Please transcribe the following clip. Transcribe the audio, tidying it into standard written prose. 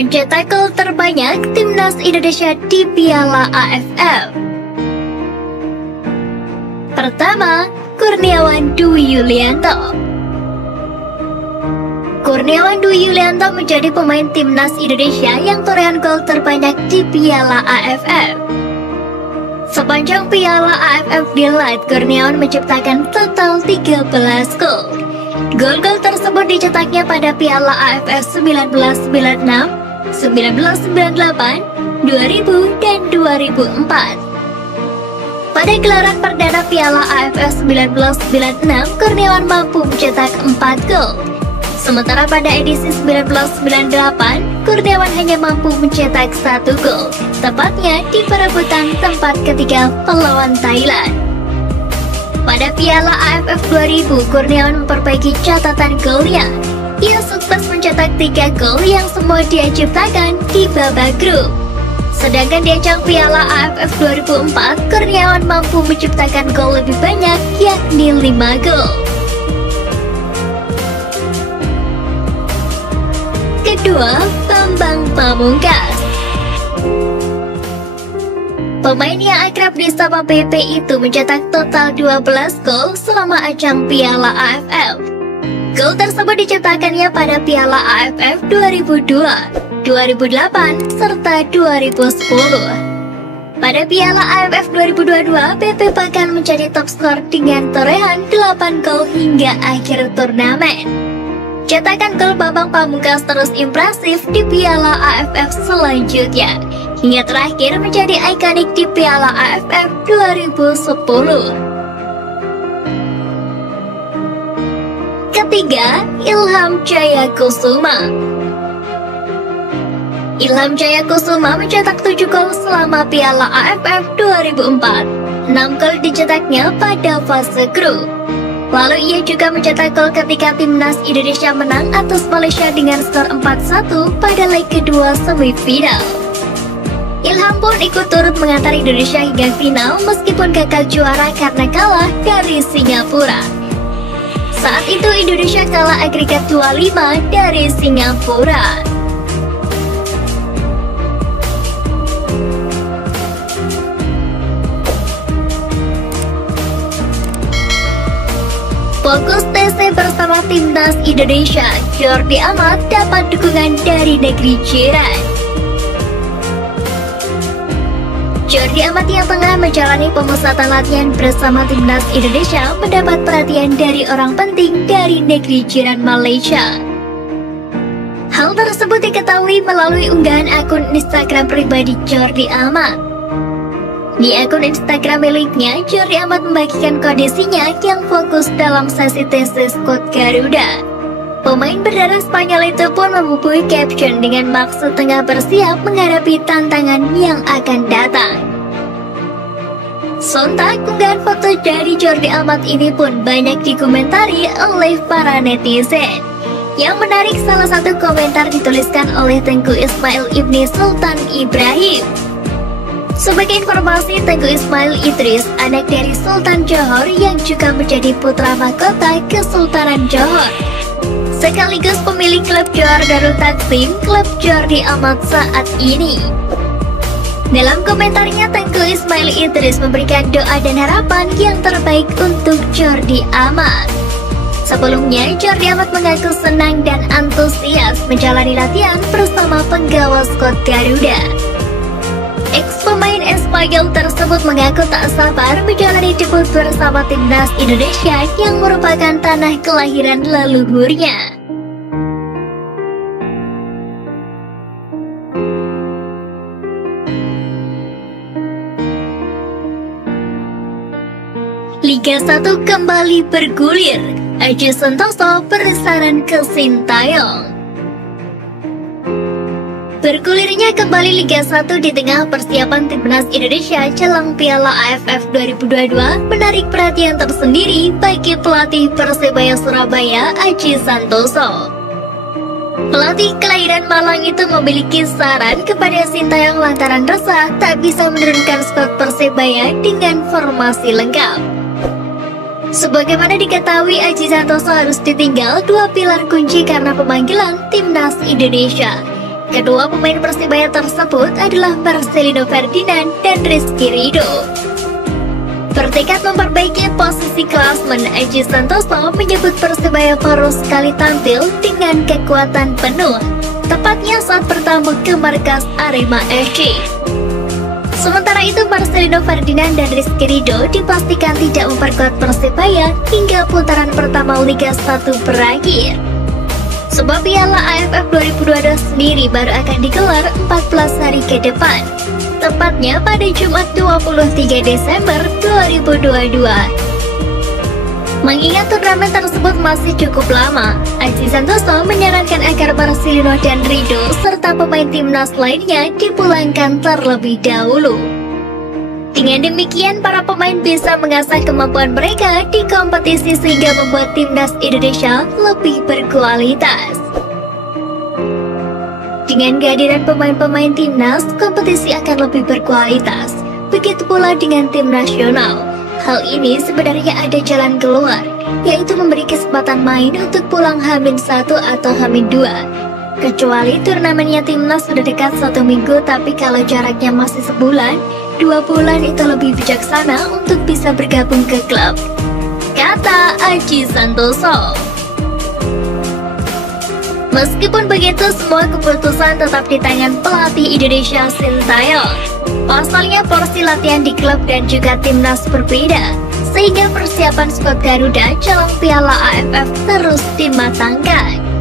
Pencetak gol terbanyak Timnas Indonesia di Piala AFF. Pertama, Kurniawan Dwi Yulianto. Kurniawan Dwi Yulianto menjadi pemain Timnas Indonesia yang torehan gol terbanyak di Piala AFF. Sepanjang Piala AFF Delight, Kurniawan menciptakan total 13 gol. Gol-gol tersebut dicetaknya pada Piala AFF 1996, 1998, 2000, dan 2004. Pada gelaran perdana Piala AFF 1996, Kurniawan mampu mencetak 4 gol. Sementara pada edisi 1998, Kurniawan hanya mampu mencetak 1 gol, tepatnya di perebutan tempat ketiga melawan Thailand. Pada Piala AFF 2000, Kurniawan memperbaiki catatan golnya. Ia sukses mencetak 3 gol yang semua dia ciptakan di babak grup. Sedangkan di ajang Piala AFF 2004, Kurniawan mampu menciptakan gol lebih banyak, yakni 5 gol. Kedua, Bambang Pamungkas. Pemain yang akrab disapa BP itu mencetak total 12 gol selama ajang Piala AFF. Gol tersebut diciptakannya pada Piala AFF 2002, 2008, serta 2010. Pada Piala AFF 2022, BP bahkan menjadi top skor dengan torehan 8 gol hingga akhir turnamen. Cetakan gol Bambang Pamungkas terus impresif di Piala AFF selanjutnya, hingga terakhir menjadi ikonik di Piala AFF 2010. Ketiga, Ilham Jayakusuma. Ilham Jayakusuma mencetak 7 gol selama Piala AFF 2004. 6 gol dicetaknya pada fase grup. Lalu ia juga mencetak gol ketika Timnas Indonesia menang atas Malaysia dengan skor 4-1 pada leg kedua semifinal. Ilham pun ikut turut mengantar Indonesia hingga final meskipun gagal juara karena kalah dari Singapura. Saat itu Indonesia kalah agregat 2-5 dari Singapura. Fokus TC bersama Timnas Indonesia, Jordi Amat dapat dukungan dari negeri jiran. Jordi Amat yang tengah menjalani pemusatan latihan bersama Timnas Indonesia mendapat perhatian dari orang penting dari negeri jiran Malaysia. Hal tersebut diketahui melalui unggahan akun Instagram pribadi Jordi Amat. Di akun Instagram miliknya, Jordi Amat membagikan kondisinya yang fokus dalam sesi TC Skuad Garuda. Pemain berdarah Spanyol itu pun membubuhi caption dengan maksud tengah bersiap menghadapi tantangan yang akan datang. Sontak, unggahan foto dari Jordi Amat ini pun banyak dikomentari oleh para netizen. Yang menarik, salah satu komentar dituliskan oleh Tengku Ismail Ibni Sultan Ibrahim. Sebagai informasi, Tengku Ismail Idris, anak dari Sultan Johor yang juga menjadi putra mahkota Kesultanan Johor, sekaligus pemilik klub Johor Darul Takzim, klub Jordi Amat saat ini. Dalam komentarnya, Tengku Ismail Idris memberikan doa dan harapan yang terbaik untuk Jordi Amat. Sebelumnya, Jordi Amat mengaku senang dan antusias menjalani latihan bersama penggawa skuad Garuda. Ex-pemain Espanyol tersebut mengaku tak sabar menjalani debut bersama Timnas Indonesia yang merupakan tanah kelahiran leluhurnya. Liga 1 kembali bergulir, Aji Santoso bersaran ke Sintayong. Bergulirnya kembali Liga 1 di tengah persiapan Timnas Indonesia jelang Piala AFF 2022 menarik perhatian tersendiri bagi pelatih Persebaya Surabaya, Aji Santoso. Pelatih kelahiran Malang itu memiliki saran kepada Sintayong lantaran resah tak bisa menurunkan skuad Persebaya dengan formasi lengkap. Sebagaimana diketahui, Aji Santoso harus ditinggal 2 pilar kunci karena pemanggilan Timnas Indonesia, Kedua pemain Persibaya tersebut adalah Marcelino Ferdinand dan Rizky Ridho. Bertekad memperbaiki posisi klasmen, Aji Santoso menyebut Persibaya baru sekali tampil dengan kekuatan penuh, tepatnya saat bertamu ke markas Arema FC. Sementara itu, Marcelino Ferdinand dan Rizky Ridho dipastikan tidak memperkuat Persibaya hingga putaran pertama Liga 1 berakhir. Sebab Piala AFF 2022 sendiri baru akan digelar 14 hari ke depan, tepatnya pada Jumat 23 Desember 2022. Mengingat turnamen tersebut masih cukup lama, Aji Santoso menyarankan agar Marcelino dan Ridho serta pemain timnas lainnya dipulangkan terlebih dahulu. Dengan demikian, para pemain bisa mengasah kemampuan mereka di kompetisi sehingga membuat timnas Indonesia lebih berkualitas. Dengan kehadiran pemain-pemain timnas, kompetisi akan lebih berkualitas. Begitu pula dengan tim nasional. Hal ini sebenarnya ada jalan keluar, yaitu memberi kesempatan main untuk pulang H-1 atau H-2. Kecuali turnamennya timnas sudah dekat 1 minggu, tapi kalau jaraknya masih sebulan, 2 bulan itu lebih bijaksana untuk bisa bergabung ke klub, kata Aji Santoso. Meskipun begitu, semua keputusan tetap di tangan pelatih Indonesia Sintayong. Pasalnya porsi latihan di klub dan juga timnas berbeda, sehingga persiapan skuad Garuda jelang Piala AFF terus dimatangkan.